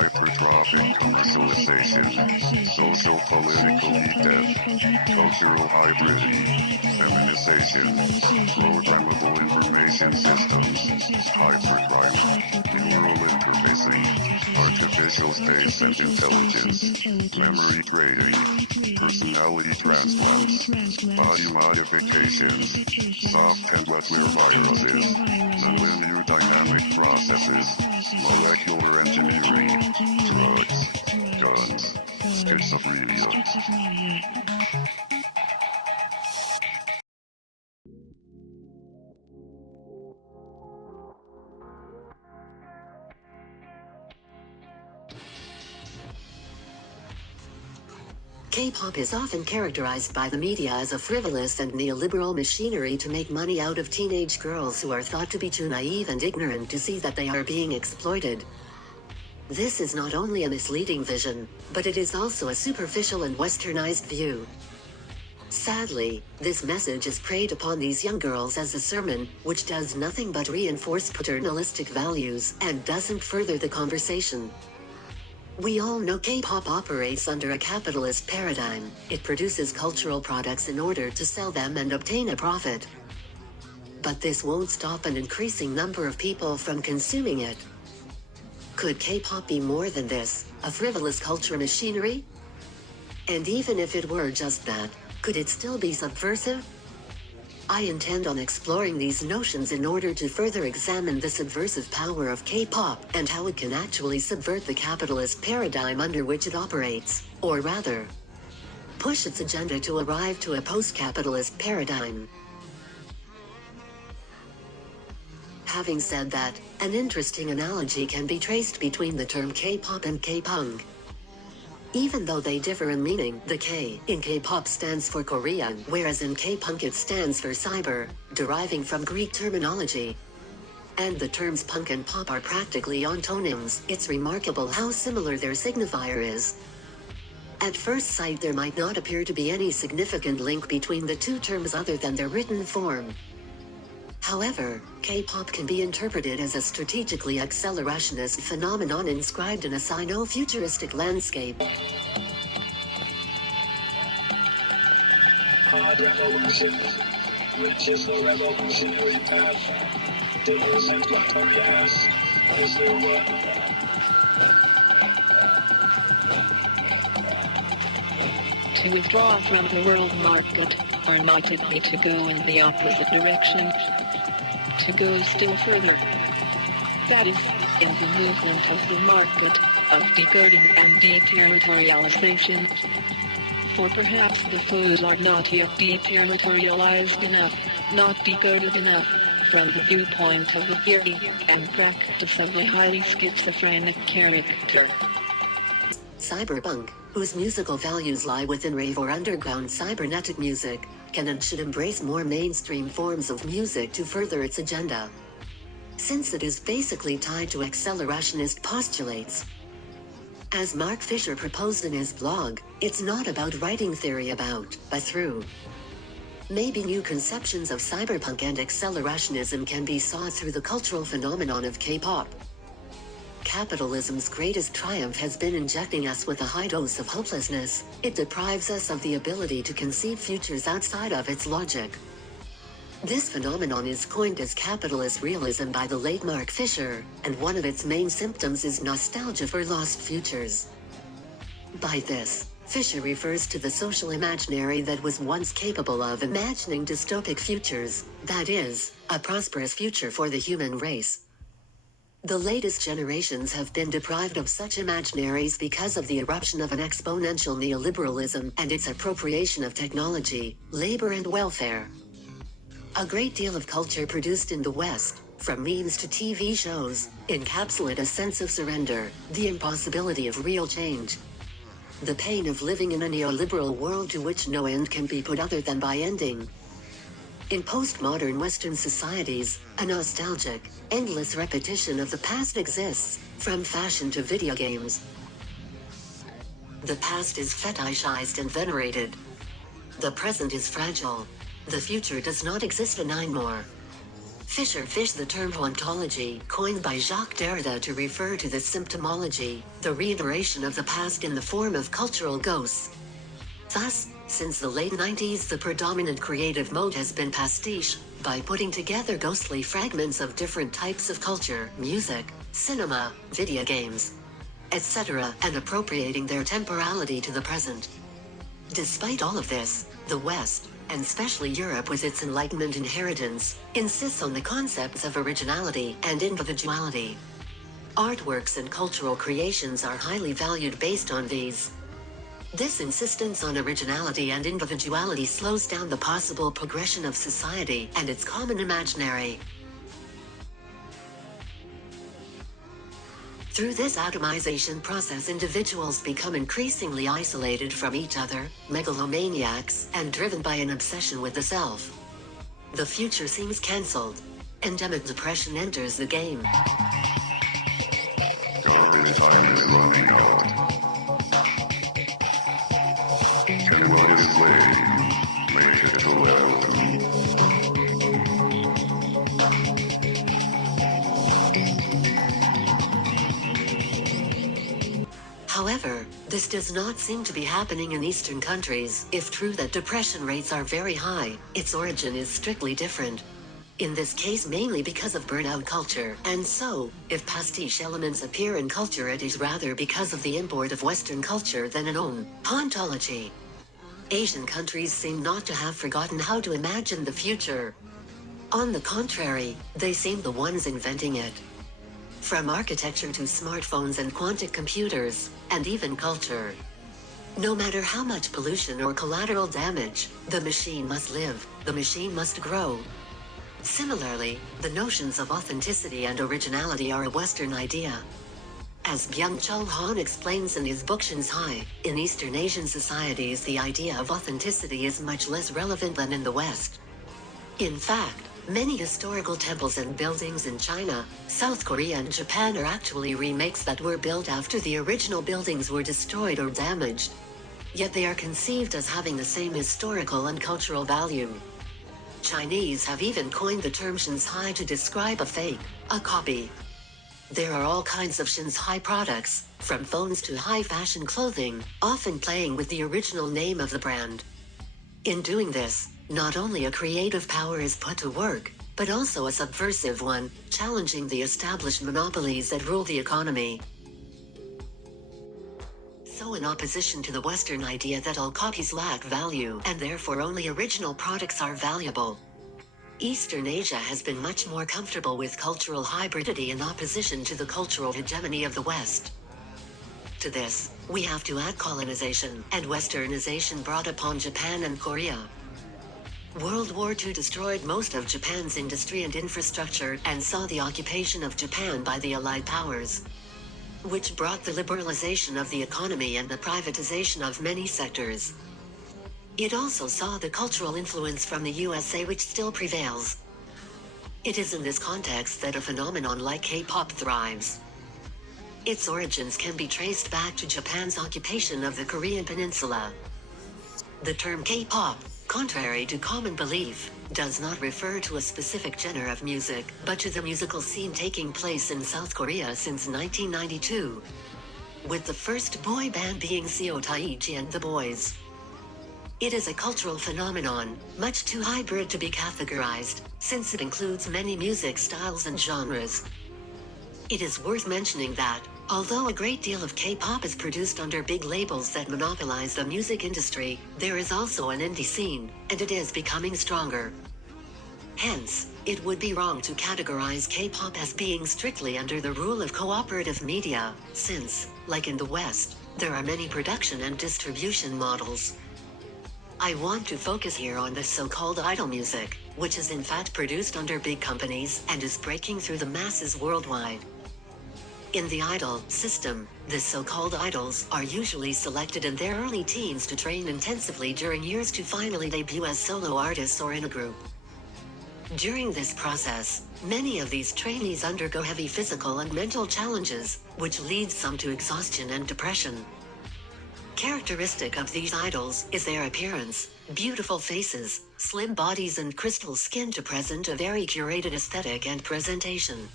hypertrophic commercialization, social-political heat death, cultural hybridity, feminization, programmable information systems, hypercrime, neural interfacing, artificial states and intelligence, memory grading, personality transplants, body modifications, soft and wetware viruses, nonlinear dynamic processes, molecular engineering, drugs, guns, schizophrenia. K-pop is often characterized by the media as a frivolous and neoliberal machinery to make money out of teenage girls who are thought to be too naive and ignorant to see that they are being exploited. This is not only a misleading vision, but it is also a superficial and westernized view. Sadly, this message is preyed upon these young girls as a sermon, which does nothing but reinforce paternalistic values and doesn't further the conversation. We all know K-pop operates under a capitalist paradigm. It produces cultural products in order to sell them and obtain a profit. But this won't stop an increasing number of people from consuming it. Could K-pop be more than this, a frivolous culture machinery? And even if it were just that, could it still be subversive? I intend on exploring these notions in order to further examine the subversive power of K-pop and how it can actually subvert the capitalist paradigm under which it operates, or rather, push its agenda to arrive to a post-capitalist paradigm. Having said that, an interesting analogy can be traced between the term K-pop and K-punk. Even though they differ in meaning, the K in K-pop stands for Korean, whereas in K-punk it stands for cyber, deriving from Greek terminology. And the terms punk and pop are practically antonyms. It's remarkable how similar their signifier is. At first sight there might not appear to be any significant link between the two terms other than their written form. However, K-pop can be interpreted as a strategically accelerationist phenomenon inscribed in a sino-futuristic landscape. Hard revolution, which is the revolutionary path. The innocent victorious, is there one? To withdraw from the world market, or might it be to go in the opposite direction? To go still further. That is, in the movement of the market, of decoding and deterritorialization. For perhaps the foes are not yet deterritorialized enough, not decoded enough, from the viewpoint of the theory and practice of the highly schizophrenic character. Cyberpunk, whose musical values lie within rave or underground cybernetic music, can and should embrace more mainstream forms of music to further its agenda, since it is basically tied to accelerationist postulates. As Mark Fisher proposed in his blog, it's not about writing theory about, but through. Maybe new conceptions of cyberpunk and accelerationism can be sought through the cultural phenomenon of K-pop. Capitalism's greatest triumph has been injecting us with a high dose of hopelessness. It deprives us of the ability to conceive futures outside of its logic. This phenomenon is coined as capitalist realism by the late Mark Fisher, and one of its main symptoms is nostalgia for lost futures. By this, Fisher refers to the social imaginary that was once capable of imagining dystopic futures, that is, a prosperous future for the human race. The latest generations have been deprived of such imaginaries because of the eruption of an exponential neoliberalism and its appropriation of technology, labor and welfare. A great deal of culture produced in the West, from memes to TV shows, encapsulate a sense of surrender, the impossibility of real change. The pain of living in a neoliberal world to which no end can be put other than by ending. In postmodern Western societies, a nostalgic, endless repetition of the past exists, from fashion to video games. The past is fetishized and venerated. The present is fragile. The future does not exist anymore. Fisher fished the term hauntology, coined by Jacques Derrida to refer to this symptomology, the reiteration of the past in the form of cultural ghosts. Thus, since the late 90s the predominant creative mode has been pastiche, by putting together ghostly fragments of different types of culture, music, cinema, video games, etc., and appropriating their temporality to the present. Despite all of this, the West, and especially Europe with its Enlightenment inheritance, insists on the concepts of originality and individuality. Artworks and cultural creations are highly valued based on these. This insistence on originality and individuality slows down the possible progression of society and its common imaginary. Through this atomization process, individuals become increasingly isolated from each other, megalomaniacs, and driven by an obsession with the self. The future seems cancelled. Endemic depression enters the game. Garbage time is running out. And what is late, make it 11. However, this does not seem to be happening in Eastern countries. If true that depression rates are very high, its origin is strictly different. In this case mainly because of burnout culture, and so, if pastiche elements appear in culture it is rather because of the import of Western culture than an own hauntology. Asian countries seem not to have forgotten how to imagine the future. On the contrary, they seem the ones inventing it. From architecture to smartphones and quantum computers, and even culture. No matter how much pollution or collateral damage, the machine must live, the machine must grow. Similarly, the notions of authenticity and originality are a Western idea. As Byung-Chul Han explains in his book Shanghai, in Eastern Asian societies the idea of authenticity is much less relevant than in the West. In fact, many historical temples and buildings in China, South Korea and Japan are actually remakes that were built after the original buildings were destroyed or damaged. Yet they are conceived as having the same historical and cultural value. Chinese have even coined the term Shanghai to describe a fake, a copy. There are all kinds of Shanghai products, from phones to high-fashion clothing, often playing with the original name of the brand. In doing this, not only a creative power is put to work, but also a subversive one, challenging the established monopolies that rule the economy. So in opposition to the Western idea that all copies lack value and therefore only original products are valuable, Eastern Asia has been much more comfortable with cultural hybridity in opposition to the cultural hegemony of the West. To this, we have to add colonization and westernization brought upon Japan and Korea. World War II destroyed most of Japan's industry and infrastructure and saw the occupation of Japan by the Allied powers, which brought the liberalization of the economy and the privatization of many sectors. It also saw the cultural influence from the USA which still prevails. It is in this context that a phenomenon like K-pop thrives. Its origins can be traced back to Japan's occupation of the Korean peninsula. The term K-pop, contrary to common belief, does not refer to a specific genre of music, but to the musical scene taking place in South Korea since 1992. With the first boy band being Seo Taiji and the Boys. It is a cultural phenomenon, much too hybrid to be categorized, since it includes many music styles and genres. It is worth mentioning that, although a great deal of K-pop is produced under big labels that monopolize the music industry, there is also an indie scene, and it is becoming stronger. Hence, it would be wrong to categorize K-pop as being strictly under the rule of cooperative media, since, like in the West, there are many production and distribution models. I want to focus here on the so-called idol music, which is in fact produced under big companies and is breaking through the masses worldwide. In the idol system, the so-called idols are usually selected in their early teens to train intensively during years to finally debut as solo artists or in a group. During this process, many of these trainees undergo heavy physical and mental challenges, which leads some to exhaustion and depression. Characteristic of these idols is their appearance, beautiful faces, slim bodies and crystal skin to present a very curated aesthetic and presentation.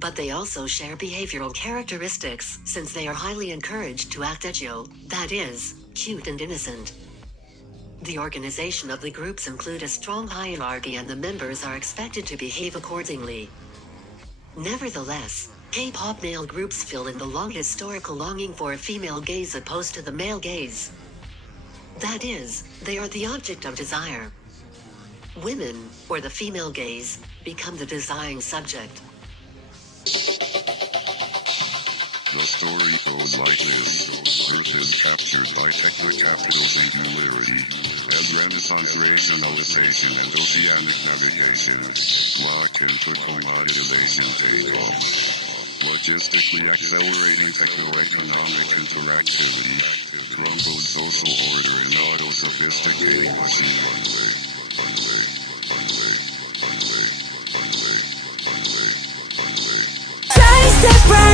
But they also share behavioral characteristics, since they are highly encouraged to act edgio, that is, cute and innocent. The organization of the groups include a strong hierarchy and the members are expected to behave accordingly. Nevertheless, K-pop male groups fill in the long historical longing for a female gaze opposed to the male gaze. That is, they are the object of desire. Women, or the female gaze, become the desiring subject. The story goes like this. Earth is captured by techno-capital singularity, and Renaissance rationalization and oceanic navigation, lock into commoditization takeoff. Logistically accelerating techno-economic interactivity, crumbled social order and auto-sophisticating machine runway. Try to step right